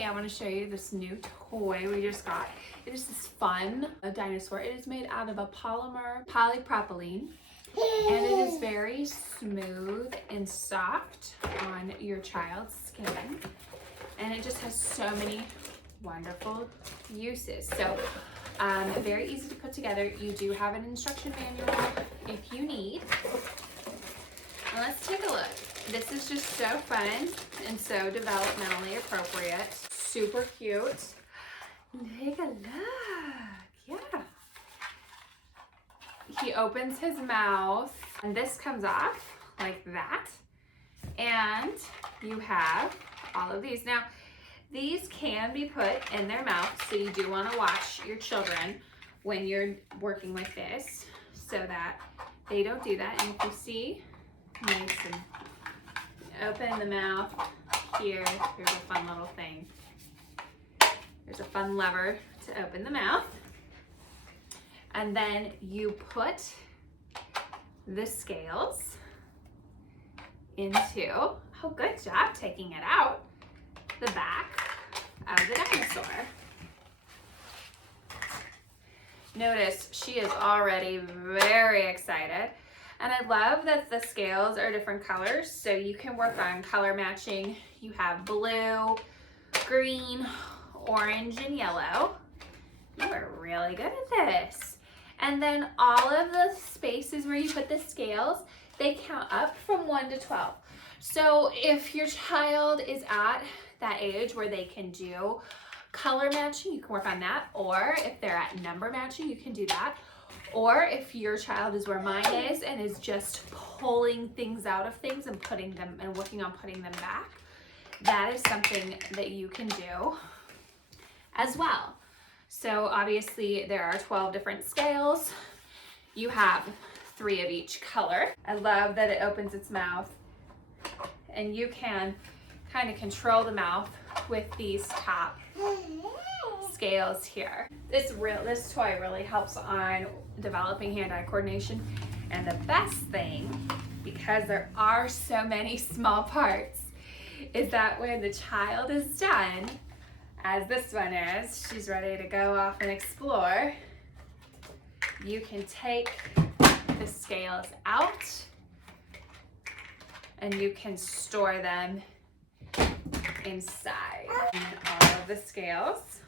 Today I want to show you this new toy we just got. It is this fun dinosaur. It is made out of a polymer polypropylene, and it is very smooth and soft on your child's skin, and it just has so many wonderful uses. So very easy to put together. You do have an instruction manual if you need. Now let's take a look. This is just so fun and so developmentally appropriate. Super cute. Take a look. Yeah. He opens his mouth and this comes off like that. And you have all of these. Now, these can be put in their mouth, so you do want to watch your children when you're working with this so that they don't do that. And if you see, nice and open the mouth here. Here's a fun little thing. There's a fun lever to open the mouth. And then you put the scales into, oh, good job taking it out, the back of the dinosaur. Notice she is already very excited. And I love that the scales are different colors, so you can work on color matching. You have blue, green, orange, and yellow. You are really good at this. And then all of the spaces where you put the scales, they count up from 1 to 12. So if your child is at that age where they can do color matching, you can work on that. Or if they're at number matching, you can do that. Or if your child is where mine is and is just pulling things out of things and putting them and working on putting them back, that is something that you can do as well. So obviously there are 12 different scales. You have 3 of each color. I love that it opens its mouth, and you can kind of control the mouth with these top scales here. This toy really helps on developing hand-eye coordination. And the best thing, because there are so many small parts, is that when the child is done, as this one is, she's ready to go off and explore, you can take the scales out and you can store them inside. And all of the scales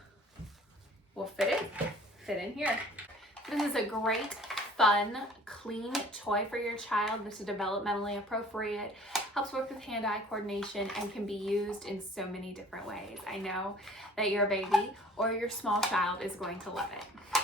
will fit in here. This is a great, fun, clean toy for your child. This is developmentally appropriate, helps work with hand-eye coordination, and can be used in so many different ways. I know that your baby or your small child is going to love it.